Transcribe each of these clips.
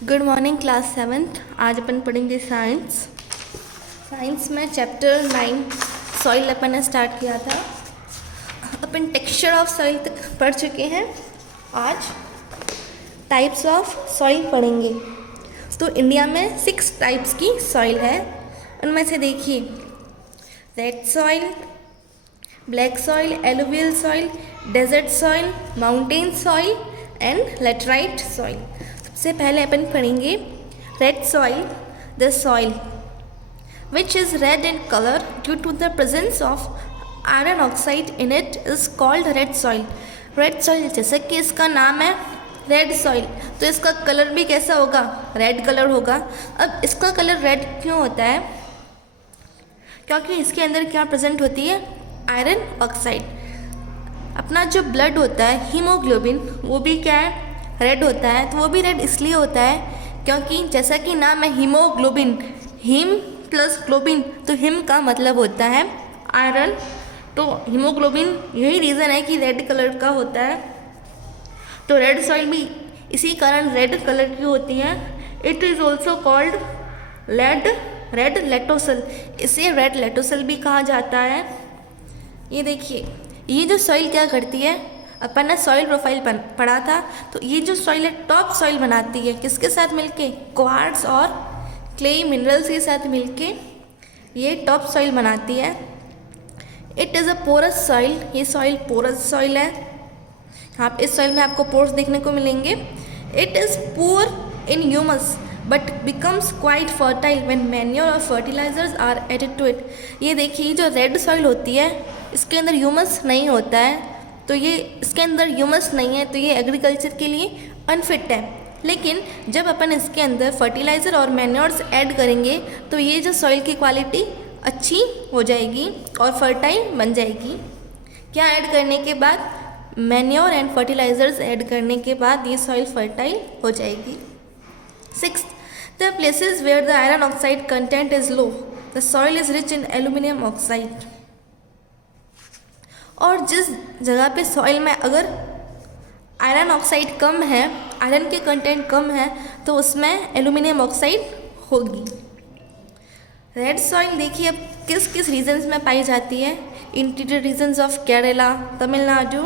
Good morning class 7th। आज अपन पढ़ेंगे science में चैप्टर 9 सॉइल अपन ने स्टार्ट किया था। अपन टेक्सचर ऑफ सॉइल तक पढ़ चुके हैं। आज टाइप्स ऑफ सॉइल पढ़ेंगे। तो इंडिया में 6 टाइप्स की सॉइल है। उनमें से देखिए red soil, black soil, alluvial soil, desert soil, mountain soil and laterite soil. सबसे पहले अपन पढ़ेंगे red soil. The soil which is red in color due to the presence of iron oxide in it is called red soil. Red soil जैसे कि इसका नाम है red soil, तो इसका कलर भी कैसा होगा? रेड कलर होगा। अब इसका कलर रेड क्यों होता है? क्योंकि इसके अंदर क्या प्रेजेंट होती है? Iron oxide. अपना जो ब्लड होता है हीमोग्लोबिन, वो भी क्या है? रेड होता है। तो वो भी रेड इसलिए होता है क्योंकि जैसा कि नाम है हीमोग्लोबिन, हीम प्लस ग्लोबिन, तो हिम का मतलब होता है आयरन। तो हीमोग्लोबिन यही रीज़न है कि रेड कलर का होता है। तो रेड सॉइल भी इसी कारण रेड कलर की होती है। It is also called red latosol. इसे रेड लेटोसल भी कहा जाता है। ये देखिए, ये जो सॉइल क्या करती है, अपन ने सॉइल प्रोफाइल पढ़ा था। तो ये जो सॉइल है टॉप सॉइल बनाती है किसके साथ मिलके? क्वार्ट्ज और क्ले मिनरल्स के साथ मिलके ये टॉप सॉइल बनाती है। It is a porous soil. ये सॉइल पोरस सॉइल है। यहाँ पे इस सॉइल में आपको पोर्स देखने को मिलेंगे। It is poor in humus but becomes quite fertile when manure और fertilisers are added to it. ये देखिए, जो रेड सॉइल होती है इसके अंदर ह्यूमस नहीं होता है। तो ये इसके अंदर ह्यूमस नहीं है, तो ये एग्रीकल्चर के लिए अनफिट है। लेकिन जब अपन इसके अंदर फर्टिलाइज़र और मैन्योर्स ऐड करेंगे तो ये जो सॉइल की क्वालिटी अच्छी हो जाएगी और फर्टाइल बन जाएगी। क्या ऐड करने के बाद? मैन्योर एंड फर्टिलाइजर्स ऐड करने के बाद ये सॉइल फर्टाइल हो जाएगी। 6. The places where the iron oxide content is low, the soil is rich in aluminium oxide. और जिस जगह पे सॉइल में अगर आयरन ऑक्साइड कम है, आयरन के कंटेंट कम है, तो उसमें एल्यूमिनियम ऑक्साइड होगी। रेड सॉइल देखिए अब किस किस रीजन्स में पाई जाती है। Interior regions of Kerala, Tamil Nadu,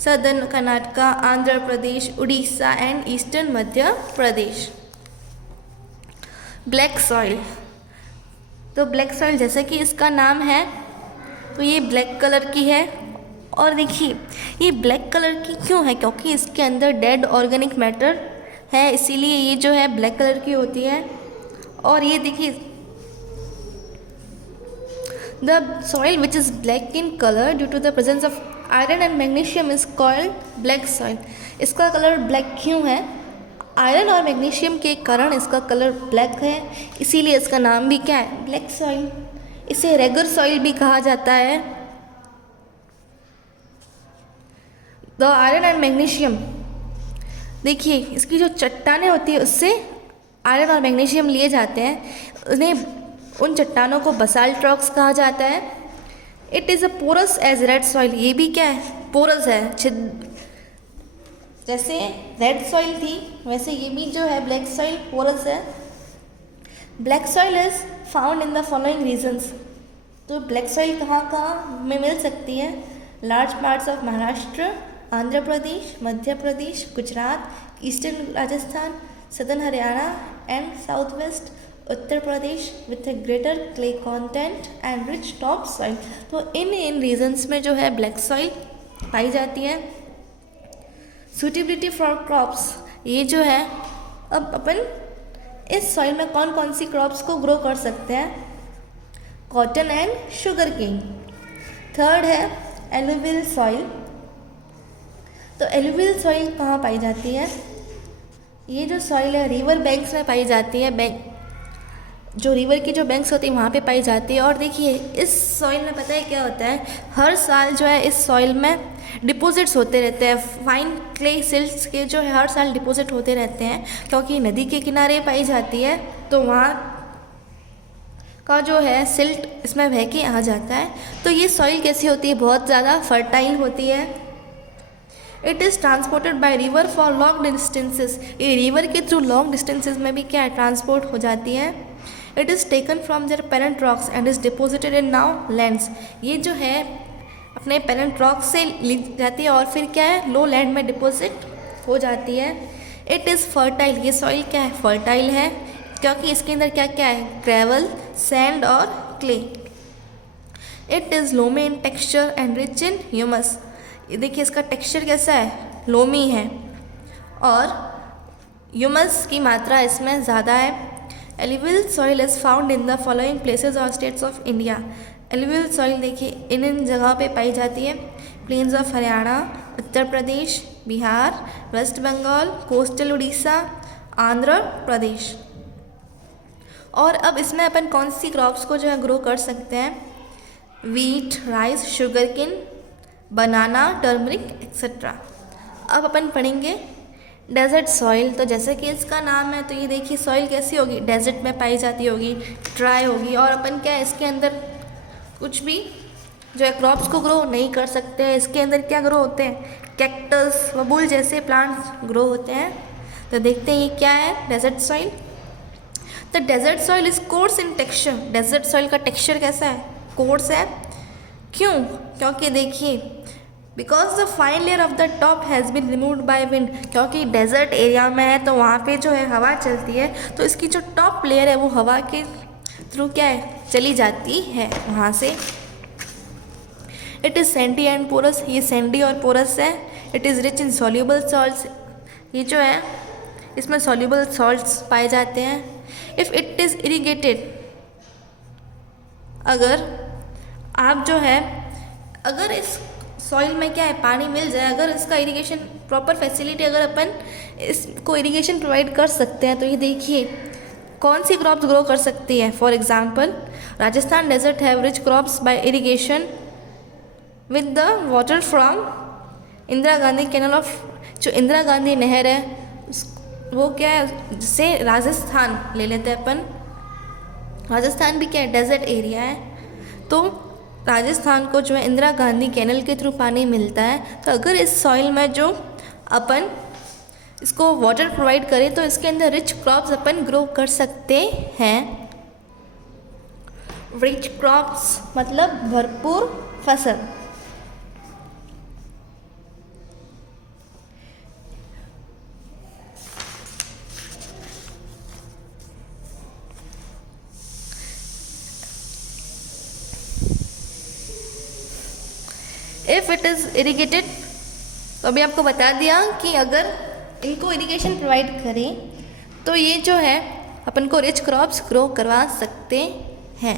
southern Karnataka, Andhra Pradesh, Orissa and eastern Madhya Pradesh. Black soil. तो ब्लैक सॉइल जैसे कि इसका नाम है, तो ये ब्लैक कलर की है। और देखिए, ये ब्लैक कलर की क्यों है? क्योंकि इसके अंदर डेड ऑर्गेनिक मैटर है, इसीलिए ये जो है ब्लैक कलर की होती है। और ये देखिए, the soil which is black in colour due to the presence of iron and magnesium is called black soil. इसका कलर ब्लैक क्यों है? आयरन और मैग्नीशियम के कारण इसका कलर ब्लैक है, इसीलिए इसका नाम भी क्या है? Black soil. इसे रेगर सॉइल भी कहा जाता है। द आयरन एंड मैग्नीशियम, देखिए इसकी जो चट्टानें होती है उससे आयरन और मैग्नीशियम लिए जाते हैं। उन्हें उन चट्टानों को बसाल्ट रॉक्स कहा जाता है। It is a porous as red soil. ये भी क्या है? पोरस है। जैसे रेड सॉइल थी वैसे ये भी जो है ब्लैक सॉइल पोरस है। Black soil is found in the following regions. तो ब्लैक सॉइल कहाँ कहाँ में मिल सकती है? Large parts of Maharashtra, Andhra Pradesh, Madhya Pradesh, Gujarat, eastern Rajasthan, southern Haryana and south west Uttar Pradesh with a greater clay content and rich top soil. तो इन रीजन्स में जो है ब्लैक सॉइल पाई जाती है। सूटेबिलिटी फॉर क्रॉप्स, ये जो है अब अपन इस सॉइल में कौन कौन सी क्रॉप्स को ग्रो कर सकते हैं? Cotton and sugar cane. 3rd है एलुवियल सॉइल। तो एलुवियल सॉइल कहाँ पाई जाती है? ये जो सॉइल है रिवर बैंक्स में पाई जाती है। जो रिवर की जो बैंक्स होती है वहाँ पे पाई जाती है। और देखिए इस सॉइल में पता है क्या होता है? हर साल जो है इस सॉइल में डिपॉजिट्स होते रहते हैं। फाइन क्ले सिल्ट्स के जो है हर साल डिपॉजिट होते रहते हैं, क्योंकि नदी के किनारे पाई जाती है तो वहाँ का जो है सिल्ट इसमें बह के आ जाता है। तो ये सॉइल कैसी होती है? बहुत ज़्यादा फर्टाइल होती है। It is transported by river for long distances, ये रिवर के थ्रू लॉन्ग डिस्टेंसेस में भी क्या है ट्रांसपोर्ट हो जाती है। It is taken from there parent rocks and is deposited in now lands, ये जो है अपने पेरेंट रॉक से ली जाती है और फिर क्या है लो लैंड में डिपॉजिट हो जाती है। इट इज़ फर्टाइल, ये सॉइल क्या है फर्टाइल है क्योंकि इसके अंदर क्या क्या है ग्रेवल, सैंड और clay. It is loamy in texture and rich in humus, ये देखिए इसका टेक्सचर कैसा है लोमी है और ह्यूमस की मात्रा इसमें ज़्यादा है। Alluvial soil is found in the following places और states of India, alluvial soil देखिए इन जगह पे पाई जाती है, plains of Haryana, Uttar Pradesh, Bihar, West Bengal, coastal Orissa, Andhra Pradesh. और अब इसमें अपन कौन सी क्रॉप्स को जो है ग्रो कर सकते हैं, वीट, राइस, शुगरकेन, बनाना, टर्मरिक एक्सेट्रा। अब अपन पढ़ेंगे डेजर्ट सॉइल, तो जैसे कि इसका नाम है तो ये देखिए सॉइल कैसी होगी डेजर्ट में पाई जाती होगी, ड्राई होगी और अपन क्या है इसके अंदर कुछ भी जो है क्रॉप्स को ग्रो नहीं कर सकते हैं। इसके अंदर क्या ग्रो होते हैं कैक्टस, बबूल जैसे प्लांट्स ग्रो होते हैं। तो देखते हैं ये क्या है डेजर्ट सॉइल। तो desert soil is coarse in texture, desert soil का टेक्सचर कैसा है कोर्स है, क्यों क्योंकि देखिए because the fine layer of the top has been removed by wind, क्योंकि डेजर्ट एरिया में है तो वहाँ पे जो है हवा चलती है तो इसकी जो टॉप लेयर है वो हवा के थ्रू क्या है चली जाती है वहाँ से। It is sandy and porous, ये सैंडी और पोरस है। It is rich in soluble salts, ये जो है इसमें सॉल्यूबल सॉल्ट्स पाए जाते हैं। इफ़ इट इज़ इरीगेटेड, अगर आप जो है अगर इस सॉइल में क्या है पानी मिल जाए, अगर इसका इरिगेशन प्रॉपर फैसिलिटी अगर अपन इसको इरिगेशन प्रोवाइड कर सकते हैं तो ये देखिए कौन सी क्रॉप्स ग्रो कर सकती है। For example Rajasthan desert have rich crops by irrigation with the water from Indira Gandhi canal of, जो इंदिरा गांधी नहर है वो क्या है जिससे राजस्थान ले लेते हैं अपन, राजस्थान भी क्या है डेजर्ट एरिया है तो राजस्थान को जो है इंदिरा गांधी कैनल के थ्रू पानी मिलता है। तो अगर इस सॉइल में जो अपन इसको वाटर प्रोवाइड करें तो इसके अंदर रिच क्रॉप्स अपन ग्रो कर सकते हैं। रिच क्रॉप्स मतलब भरपूर फसल। इफ़ इट इज़ इरीगेटेड, तो अभी आपको बता दिया कि अगर इनको इरिगेशन प्रोवाइड करें तो ये जो है अपन को रिच क्रॉप्स ग्रो करवा सकते हैं।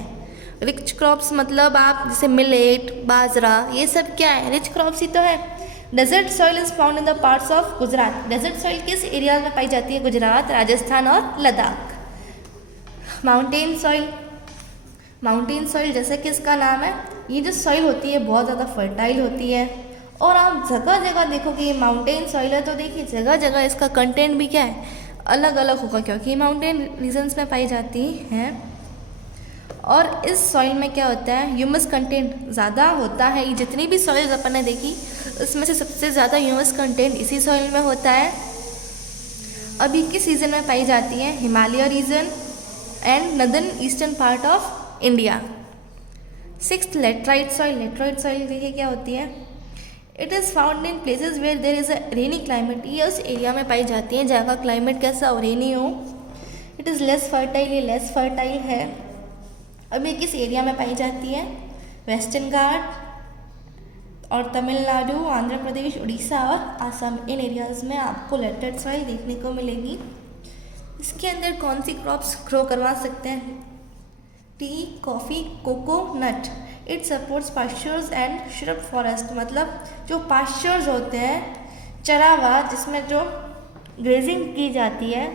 रिच क्रॉप्स मतलब आप जैसे मिलेट, बाजरा, ये सब क्या है रिच क्रॉप्स ही तो है। Desert soil is found in the parts of Gujarat, desert soil किस एरिया में पाई जाती है गुजरात, राजस्थान और Ladakh. Mountain soil, mountain soil जैसे कि इसका नाम है ये जो सॉइल होती है बहुत ज़्यादा फर्टाइल होती है और आप जगह जगह देखोगे ये माउंटेन सॉइल है तो देखिए जगह जगह इसका कंटेंट भी क्या है अलग अलग होगा क्योंकि माउंटेन रीजन्स में पाई जाती हैं। और इस सॉइल में क्या होता है ह्यूमस कंटेंट ज़्यादा होता है। ये जितनी भी सॉइल्स अपन ने देखी उसमें से सबसे ज़्यादा ह्यूमस कंटेंट इसी सॉइल में होता है। अभी किस रीजन में पाई जाती है Himalaya region and northern eastern part of India. Sixth laterite soil, laterite soil देखिए क्या होती है, it is found in places where there is a rainy climate, ये उस एरिया में पाई जाती है जहाँ का क्लाइमेट कैसा हो रेनी हो। इट इज़ लेस फर्टाइल, ये लेस फर्टाइल है। अब ये किस एरिया में पाई जाती है वेस्टर्न घाट और तमिलनाडु, आंध्र प्रदेश, उड़ीसा और आसाम, इन एरियाज़ में आपको लेटराइट सॉइल देखने को मिलेगी। इसके अंदर कौन सी क्रॉप्स ग्रो करवा सकते हैं, T, coffee, coconut. It supports pastures and shrub forest, मतलब जो पास्चर्स होते हैं चरागाह जिसमें जो ग्रेजिंग की जाती है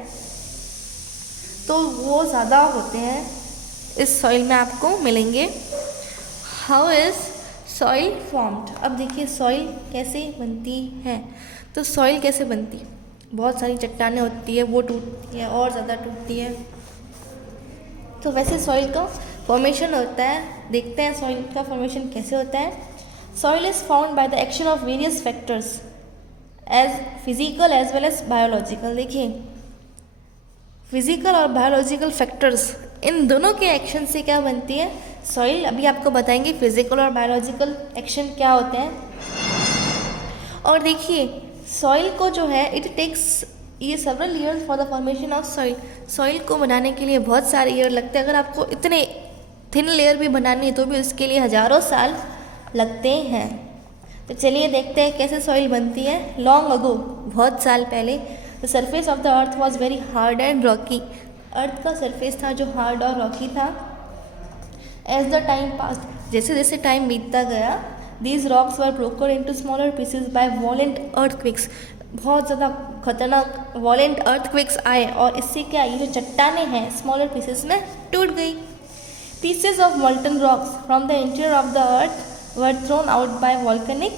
तो वो ज़्यादा होते हैं इस सॉइल में आपको मिलेंगे। हाउ इज़ सॉइल फॉर्म्ड, अब देखिए सॉइल कैसे बनती है। तो सॉइल कैसे बनती, बहुत सारी चट्टानें होती है वो टूटती है और ज़्यादा टूटती है। तो वैसे सॉइल का फॉर्मेशन होता है, देखते हैं सॉइल का फॉर्मेशन कैसे होता है। Soil is found by the action of various factors, as physical as well as biological. देखिए फिजिकल और बायोलॉजिकल फैक्टर्स, इन दोनों के एक्शन से क्या बनती है सॉइल। अभी आपको बताएंगे फिजिकल और बायोलॉजिकल एक्शन क्या होते हैं। और देखिए सॉइल को जो है इट टेक्स ये several years for the formation of soil. Soil को बनाने के लिए बहुत सारे ईयर लगते हैं। अगर आपको इतने थिन लेयर भी बनानी है तो भी उसके लिए हज़ारों साल लगते हैं। तो चलिए देखते हैं कैसे सॉइल बनती है। लॉन्ग अगो, बहुत साल पहले, the surface of the earth was very hard and rocky. Earth का सरफेस था जो हार्ड और रॉकी था। एज द टाइम पास, जैसे जैसे टाइम बीतता गया, these rocks were broken into smaller pieces by violent earthquakes. बहुत ज़्यादा खतरनाक वॉलेंट अर्थक्वेक्स आए और इससे क्या ये जो चट्टानें हैं स्मॉलर पीसेस में टूट गई। Pieces of molten rocks from the interior of the earth were thrown out by volcanic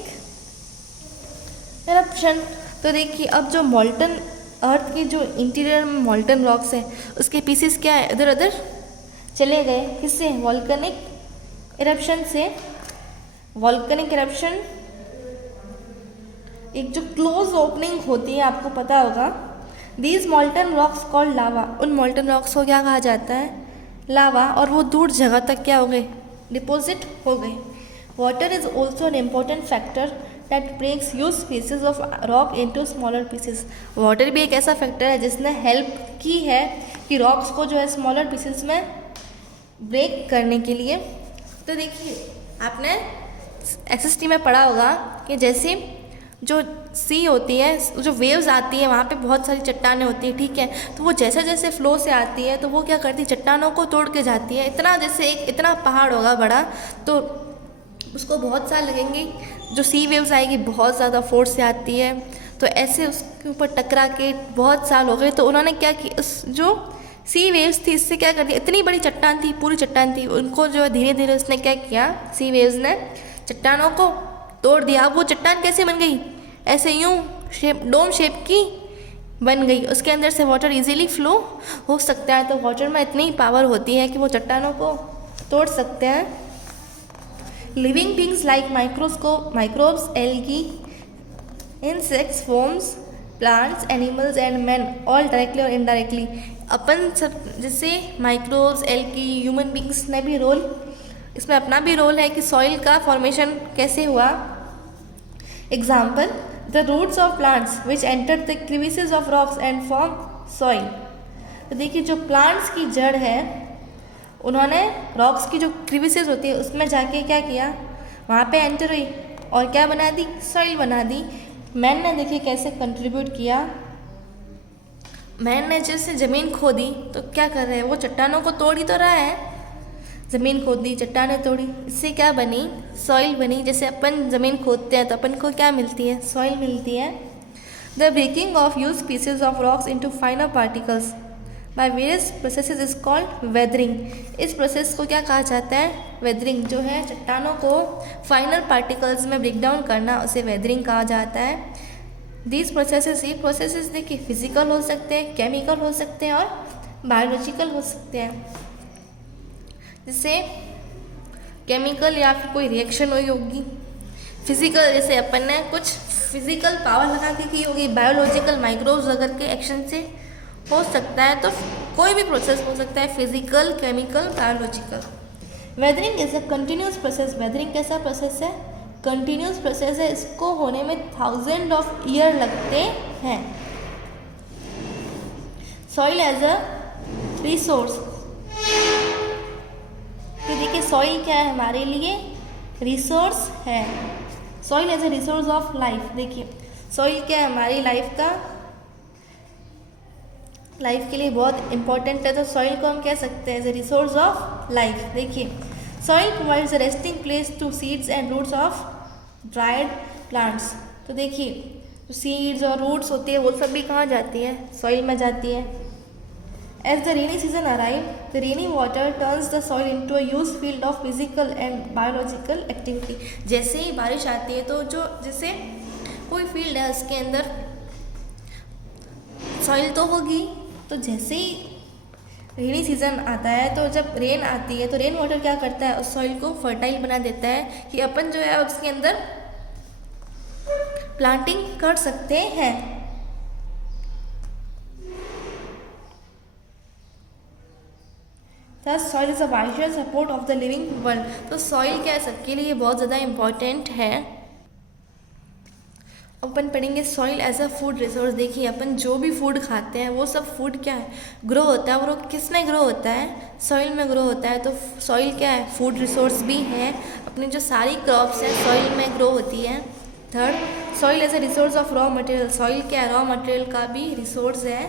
eruption. तो देखिए अब जो मोल्टन अर्थ की जो इंटीरियर में मोल्टन रॉक्स है उसके पीसेस क्या है इधर उधर चले गए। किससे? वॉल्केनिक इरप्शन से। वॉल्केनिक इरप्शन एक जो क्लोज ओपनिंग होती है, आपको पता होगा। दीज मोल्टन रॉक्स कॉल्ड लावा, उन मोल्टन रॉक्स को क्या कहा जाता है? लावा। और वो दूर जगह तक क्या हो गए? डिपॉजिट हो गए। Water is also an important factor that breaks huge pieces of rock into smaller pieces. Water भी एक ऐसा फैक्टर है जिसने हेल्प की है कि रॉक्स को जो है स्मॉलर पीसेस में ब्रेक करने के लिए। तो देखिए आपने एसएसटी में पढ़ा होगा कि जैसे जो सी होती है, जो वेव्स आती है वहाँ पे बहुत सारी चट्टानें होती हैं, ठीक है। तो वो जैसे जैसे फ्लो से आती है तो वो क्या करती है? चट्टानों को तोड़ के जाती है। इतना जैसे एक इतना पहाड़ होगा बड़ा तो उसको बहुत साल लगेंगे। जो सी वेव्स आएगी बहुत ज़्यादा फोर्स से आती है तो ऐसे उसके ऊपर टकरा के बहुत साल हो गए। तो उन्होंने क्या कि उस जो सी वेव्स थी इससे क्या कर दिया? इतनी बड़ी चट्टान थी, पूरी चट्टान थी, उनको जो है धीरे धीरे उसने क्या किया? सी वेव्स ने चट्टानों को तोड़ दिया। अब वो चट्टान कैसे बन गई? ऐसे यूं शेप, डोम शेप की बन गई। उसके अंदर से वाटर इजीली फ्लो हो सकता है। तो वाटर में इतनी पावर होती है कि वो चट्टानों को तोड़ सकते हैं। Living beings like microbes, algae, insects, forms, plants, animals and man all directly और इनडायरेक्टली। अपन सब जैसे माइक्रोब्स, एल्गी, ह्यूमन बींग्स ने भी रोल, इसमें अपना भी रोल है कि सॉइल का फॉर्मेशन कैसे हुआ। Example, the roots of plants which enter the crevices of rocks and form soil. तो देखिए जो प्लांट्स की जड़ है उन्होंने रॉक्स की जो क्रीविसेस होती है उसमें जाके क्या किया? वहाँ पे एंटर हुई और क्या बना दी? सॉइल बना दी। मैन ने देखिए कैसे कंट्रीब्यूट किया। मैन ने जैसे ज़मीन खोदी तो क्या कर रहे हैं? वो चट्टानों को तोड़ ही तो रहा है। ज़मीन खोदी, चट्टानें तोड़ी, इससे क्या बनी? सॉइल बनी। जैसे अपन ज़मीन खोदते हैं तो अपन को क्या मिलती है? सॉइल मिलती है। The breaking of huge pieces of rocks into finer particles by various processes is called weathering. इस प्रोसेस को क्या कहा जाता है? वेदरिंग। जो है चट्टानों को फाइनल पार्टिकल्स में ब्रेक डाउन करना, उसे वेदरिंग कहा जाता है। दीज प्रोसेसेस, ये प्रोसेसेस देखिए फिजिकल हो सकते हैं, केमिकल हो सकते हैं और बायोलॉजिकल हो सकते हैं। जैसे केमिकल या फिर कोई रिएक्शन हुई होगी। फिजिकल जैसे अपन ने कुछ फिजिकल पावर लगा के की होगी। बायोलॉजिकल माइक्रोब्स वगैरह के एक्शन से हो सकता है। तो कोई भी प्रोसेस हो सकता है, physical, chemical, biological. Weathering is a continuous process. Weathering कैसा प्रोसेस है? कंटिन्यूस प्रोसेस है। इसको होने में 1000 ऑफ ईयर लगते हैं। Soil as a resource. तो देखिए सॉइल क्या है हमारे लिए? रिसोर्स है। Soil as a resource of life. देखिए सॉइल क्या है? हमारी लाइफ के लिए बहुत इंपॉर्टेंट है। तो सॉइल को हम कह सकते हैं as a resource of life. देखिए soil provides a resting place to seeds and roots of dried plants. तो देखिए जो सीड्स और रूट्स होती है वो सब भी कहाँ जाती है? सॉइल में जाती है। As the rainy season arrive, the rainy water turns the soil into a huge field of physical and biological activity. जैसे ही बारिश आती है तो जो जैसे कोई फील्ड है उसके अंदर सॉइल तो होगी। तो जैसे ही रेनी सीजन आता है तो जब रेन आती है तो रेन वाटर क्या करता है? उस सॉइल को फर्टाइल बना देता है कि अपन जो है उसके अंदर प्लांटिंग कर सकते हैं। Thus soil is a vital support of the living world। तो सॉइल क्या है, सबके लिए बहुत ज़्यादा इम्पॉर्टेंट है। अपन पढ़ेंगे soil as a food resource. देखिए अपन जो भी फूड खाते हैं वो सब फूड क्या है, ग्रो होता है, और वो किस में ग्रो होता है, सॉइल में ग्रो होता है। तो सॉइल क्या है, फूड रिसोर्स भी है। अपनी जो सारी क्रॉप्स हैं सॉइल में ग्रो होती है। Third, soil as a resource of raw material. Soil क्या है, रॉ मटेरियल का भी रिसोर्स है।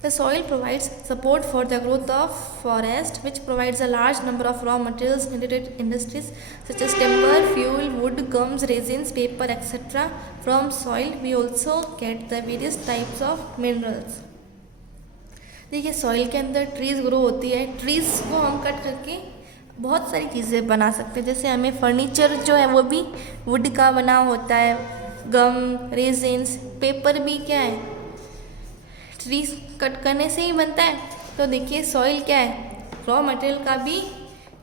The soil provides support for the growth of forest, which provides a large number of raw materials needed in industries such as timber, fuel, wood, gums, resins, paper, etc. From soil, we also get the various types of minerals। देखिए soil के अंदर trees grow होती है। Trees को हम cut करके बहुत सारी चीज़ें बना सकते हैं। जैसे हमें फर्नीचर जो है वो भी वुड का बना होता है। गम, रेजिन्स, पेपर भी क्या है, ट्रीज कट करने से ही बनता है। तो देखिए सॉइल क्या है, रॉ मटेरियल का भी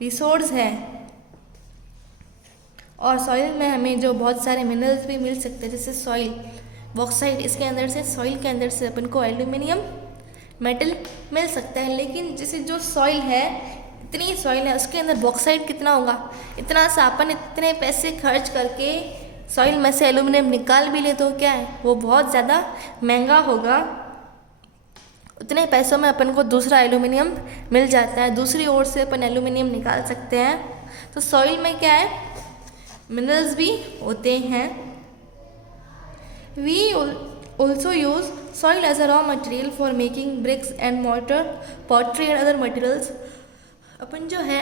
रिसोर्स है। और सॉइल में हमें जो बहुत सारे मिनरल्स भी मिल सकते हैं, जैसे सॉइल बॉक्साइट, इसके अंदर से, सॉइल के अंदर से अपन को एल्यूमिनियम मेटल मिल सकता है। लेकिन जैसे जो सॉइल है, इतनी सॉइल है, उसके अंदर बॉक्साइट कितना होगा, इतना सा अपन इतने पैसे खर्च करके सॉइल में से एल्यूमिनियम निकाल भी ले तो क्या है, वो बहुत ज़्यादा महंगा होगा। उतने पैसों में अपन को दूसरा एल्यूमिनियम मिल जाता है, दूसरी ओर से अपन एल्यूमिनियम निकाल सकते हैं। तो सॉइल में क्या है, मिनरल्स भी होते हैं। We also use soil as a raw material for making bricks and mortar, pottery and other materials. अपन जो है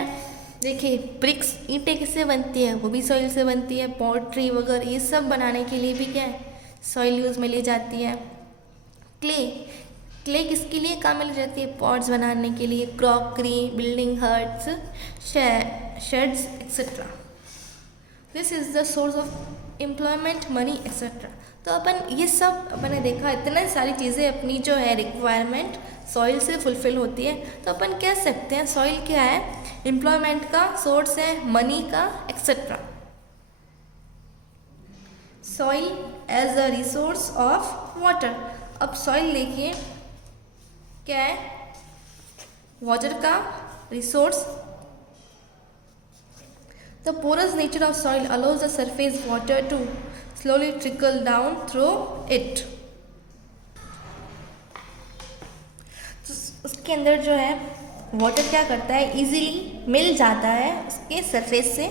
देखिए ब्रिक्स, ईंटें किससे बनती है, वो भी सॉइल से बनती है। पॉटरी वगैरह ये सब बनाने के लिए भी क्या है, सॉइल यूज़ में ली जाती है। क्ले किसके लिए काम में ली जाती है, पॉट्स बनाने के लिए, crockery, building huts, shades etcetera. This is the source of employment, money etcetera. तो अपन ये सब अपन ने देखा, इतने सारी चीज़ें अपनी जो है रिक्वायरमेंट सॉइल से फुलफिल होती है। तो अपन कह सकते हैं सॉइल क्या है, एम्प्लॉयमेंट का सोर्स है, मनी का etcetera. Soil as a resource of water. अब सॉइल देखिए क्या है, वाटर का resource. The porous nature of soil allows the surface water to slowly trickle down through it. तो उसके अंदर जो है वाटर क्या करता है, इजीली मिल जाता है उसके सरफेस से।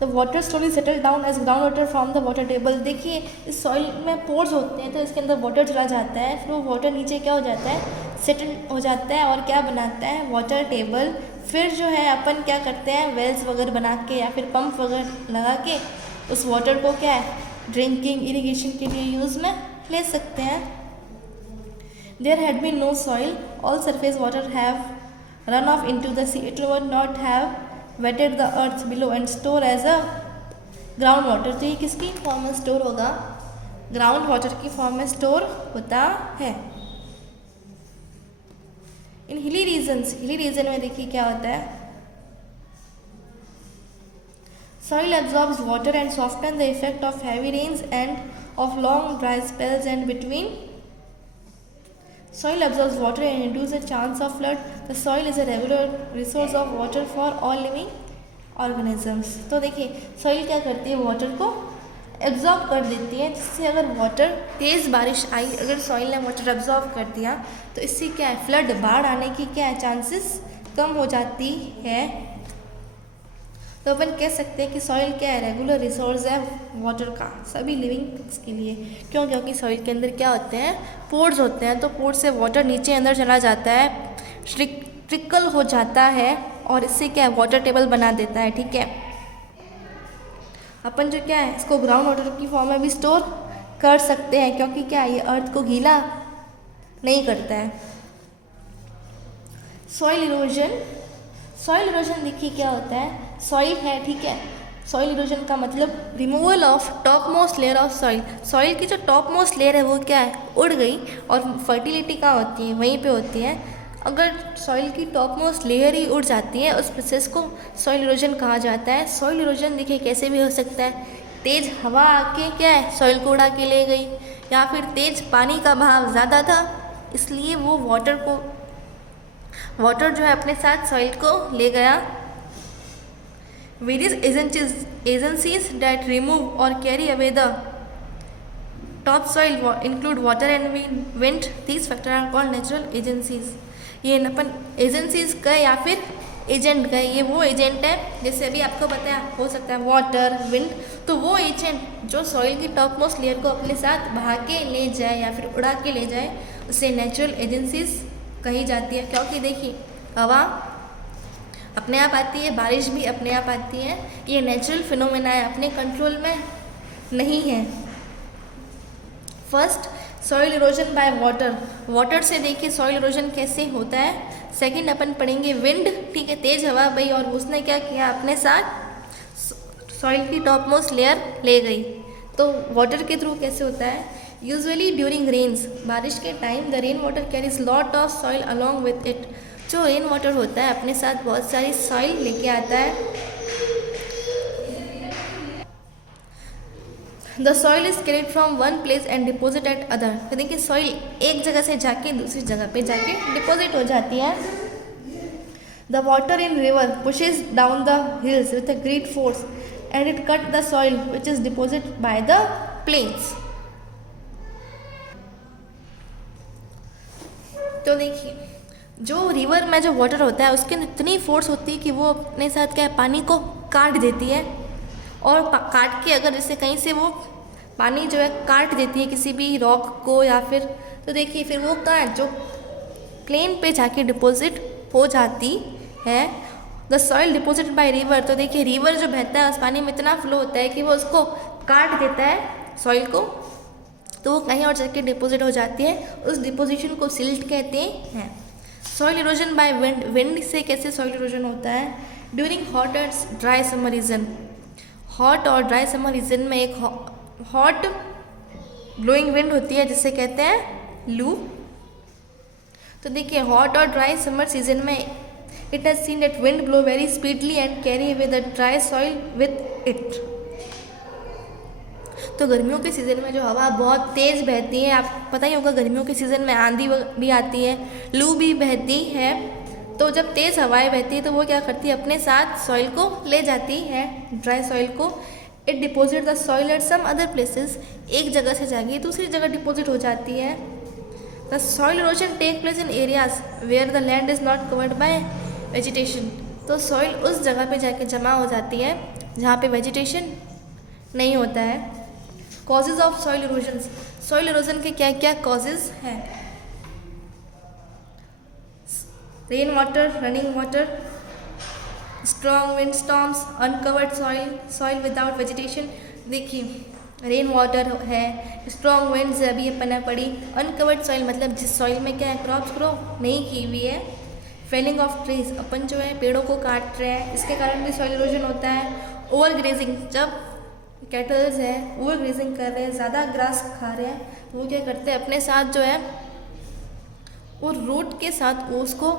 The water slowly settle down as ground water from the water table. देखिए इस सॉइल में पोर्स होते हैं, तो इसके अंदर वाटर चला जाता है, फिर वो वाटर नीचे क्या हो जाता है, सेटल हो जाता है, और क्या बनाता है, वाटर टेबल। फिर जो है अपन क्या करते हैं, वेल्स वगैरह बना के या फिर पंप वगैरह लगा के उस वाटर को क्या है, ड्रिंकिंग, इरिगेशन के लिए यूज़ में ले सकते हैं। There had been no soil, all surface water have run off into the sea, it would not have wetted the earth below and store as a ground water। तो ये किसकी form में स्टोर होगा, ground water की form में store होता है। इन हिली रीजन्स, हिली रीजन में देखिए क्या होता है, soil absorbs water and soften the effect of heavy rains and of long dry spells and between. Soil absorbs water and reduces the chance of flood. The soil is a regular resource of water for all living organisms। तो देखिए soil क्या करती है, water को absorb कर देती है, जिससे अगर वाटर, तेज़ बारिश आई, अगर सॉइल ने वाटर एब्जॉर्ब कर दिया तो इससे क्या है, फ्लड, बाढ़ आने की क्या है, चांसेस कम हो जाती है। तो अपन कह सकते हैं कि सॉइल क्या है, रेगुलर रिसोर्स है वाटर का सभी लिविंग थिंग्स के लिए। क्यों, क्योंकि सॉइल के अंदर क्या होते हैं, पोर्स होते हैं, तो पोर्स से वाटर नीचे अंदर चला जाता है, ट्रिकल हो जाता है, और इससे क्या है, वाटर टेबल बना देता है। ठीक है, अपन जो क्या है, इसको ग्राउंड वाटर की फॉर्म में भी स्टोर कर सकते हैं, क्योंकि क्या है, ये अर्थ को गीला नहीं करता है। सॉइल इरोजन, सॉइल इरोजन देखिए क्या होता है, सॉइल है, ठीक है, सॉइल इरोजन का मतलब removal of top most layer of soil. Soil की जो टॉप मोस्ट लेयर है वो क्या है, उड़ गई, और फर्टिलिटी कहाँ होती है, वहीं पे होती है, अगर सॉइल की टॉप मोस्ट लेयर ही उड़ जाती है, उस प्रोसेस को सॉइल इरोजन कहा जाता है। सॉइल इरोजन देखिए कैसे भी हो सकता है, तेज़ हवा आके क्या है सॉइल को उड़ा के ले गई, या फिर तेज़ पानी का बहाव ज़्यादा था इसलिए वो वाटर जो है अपने साथ सॉइल को ले गया। वेरियस एजेंसीज दैट रिमूव और carry away the top soil include water and wind, these factor are called natural agencies. ये अपन एजेंसीज कहे या फिर एजेंट कहे, ये वो एजेंट है जैसे अभी आपको पता है हो सकता है वाटर, विंड, तो वो एजेंट जो सॉइल की टॉप मोस्ट लेयर को अपने साथ बहा के ले जाए या फिर उड़ा के ले जाए, उसे नेचुरल एजेंसीज कही जाती है। क्योंकि देखिए हवा अपने आप आती है, बारिश भी अपने आप आती है, ये नेचुरल फिनोमेना है, अपने कंट्रोल में नहीं है। First soil erosion by water, water से देखिए सॉइल इरोजन कैसे होता है। सेकंड अपन पढ़ेंगे विंड, ठीक है, तेज हवा भाई, और उसने क्या किया अपने साथ सॉइल की टॉप मोस्ट लेयर ले गई। तो वाटर के थ्रू कैसे होता है, यूजुअली ड्यूरिंग रेन्स, बारिश के time the rain water carries lot of soil along with it, जो रेन वाटर होता है अपने साथ बहुत सारी सॉइल लेके आता है। The soil is carried from one place and deposit eight other, तो देखिए सॉइल एक जगह से जाके दूसरी जगह पे जाके डिपोजिट हो जाती है। The water in river pushes down the hills with a great force and it cut the soil which is deposit by the plains. तो देखिए जो रिवर में जो वाटर होता है उसके इतनी फोर्स होती है कि वो अपने साथ क्या है पानी को काट देती है, और काट के अगर जैसे कहीं से वो पानी जो है काट देती है किसी भी रॉक को या फिर, तो देखिए फिर वो कहाँ जो प्लेन पे जाके डिपॉजिट हो जाती है। The soil deposit by river, तो देखिए रिवर जो बहता है उस पानी में इतना फ्लो होता है कि वो उसको काट देता है सॉइल को, तो वो कहीं और जाके डिपॉजिट हो जाती है, उस डिपोजिशन को सिल्ट कहते हैं। Soil erosion by wind, wind से कैसे सॉइल इरोजन होता है, during hot and dry summer region, hot और ड्राई समर रीजन में एक हॉट ब्लोइंग विंड होती है जिसे कहते हैं लू। तो देखिए हॉट और ड्राई समर सीजन में it has seen that wind blow very speedily and carry away the dry soil with it. तो गर्मियों के सीज़न में जो हवा बहुत तेज़ बहती है, आप पता ही होगा गर्मियों के सीज़न में आंधी भी आती है, लू भी बहती है, तो जब तेज़ हवाएं बहती है तो वो क्या करती है अपने साथ सॉइल को ले जाती है, ड्राई सॉइल को। It deposit the soil at some other places, एक जगह से जाके दूसरी जगह डिपोजिट हो जाती है। The soil erosion take place in areas where the land is not covered by vegetation, तो सॉइल उस जगह पे जाके जमा हो जाती है जहाँ पे वेजिटेशन नहीं होता है। Causes of soil erosion, soil erosion के क्या क्या कॉजेज़ हैं, rain water, running water, strong wind storms, uncovered soil, soil without vegetation. देखिए रेन वाटर है, स्ट्रॉन्ग विंड्स अभी अपन ने पढ़ी, अनकवर्ड सॉइल मतलब जिस सॉइल में क्या है क्रॉप्स ग्रो नहीं की हुई है, फेलिंग ऑफ ट्रीज, अपन जो है पेड़ों को काट रहे हैं इसके कारण भी सॉइल इरोजन होता है। ओवर ग्रेजिंग, जब कैटल्स है ओवर ग्रेजिंग कर रहे हैं, ज़्यादा ग्रास खा रहे हैं, वो क्या करते हैं अपने साथ जो है वो रूट के साथ वो उसको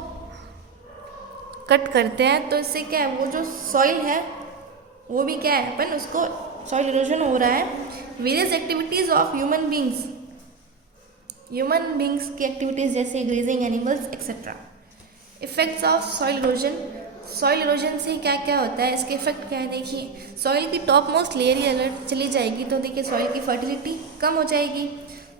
कट करते हैं, तो इससे क्या है वो जो सॉइल है वो भी क्या है अपन उसको सॉइल इरोजन हो रहा है। Various activities of human beings की एक्टिविटीज़ जैसे grazing animals etcetera. Effects of soil erosion, soil erosion से क्या क्या होता है, इसके इफेक्ट क्या है, देखिए सॉइल की टॉप मोस्ट लेयर ही अलर्ट चली जाएगी तो देखिए सॉइल की फर्टिलिटी कम हो जाएगी,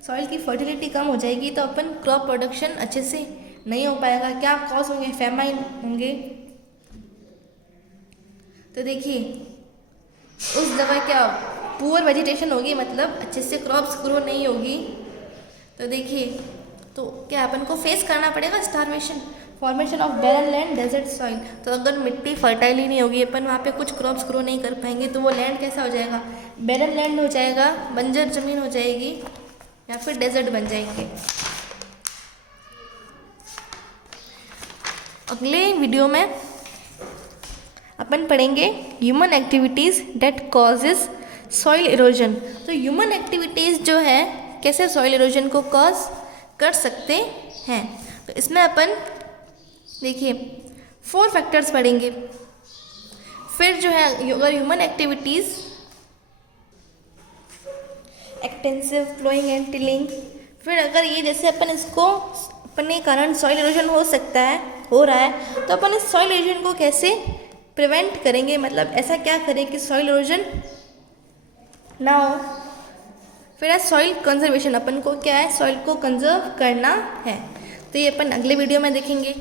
सॉइल की फर्टिलिटी कम हो जाएगी तो अपन क्रॉप प्रोडक्शन अच्छे से नहीं हो पाएगा। क्या कॉज होंगे, फेमाइन होंगे, तो देखिए उस जगह क्या पुअर वेजिटेशन होगी, मतलब अच्छे से क्रॉप्स ग्रो नहीं होगी, तो देखिए तो क्या अपन को फेस करना पड़ेगा starvation, formation of barren land, desert soil. तो अगर मिट्टी फर्टाइल ही नहीं होगी, अपन वहाँ पे कुछ क्रॉप्स ग्रो नहीं कर पाएंगे तो वो लैंड कैसा हो जाएगा, बैरन लैंड हो जाएगा, बंजर ज़मीन हो जाएगी या फिर डेजर्ट बन जाएंगे। अगले वीडियो में अपन पढ़ेंगे human activities that causes soil erosion. तो ह्यूमन एक्टिविटीज़ जो है कैसे सॉइल इरोजन को कॉज कर सकते हैं, तो इसमें अपन देखिए 4 फैक्टर्स पढ़ेंगे। फिर जो है अगर human activities extensive ploughing and tilling, फिर अगर ये जैसे अपन इसको अपने कारण सॉइल इरोजन हो सकता है, हो रहा है, तो अपन इस सॉइल इरोजन को कैसे प्रिवेंट करेंगे, मतलब ऐसा क्या करें कि सॉइल इरोजन ना हो। फिर है सॉइल कंजर्वेशन, अपन को क्या है, सॉइल को कंजर्व करना है। तो ये अपन अगले वीडियो में देखेंगे।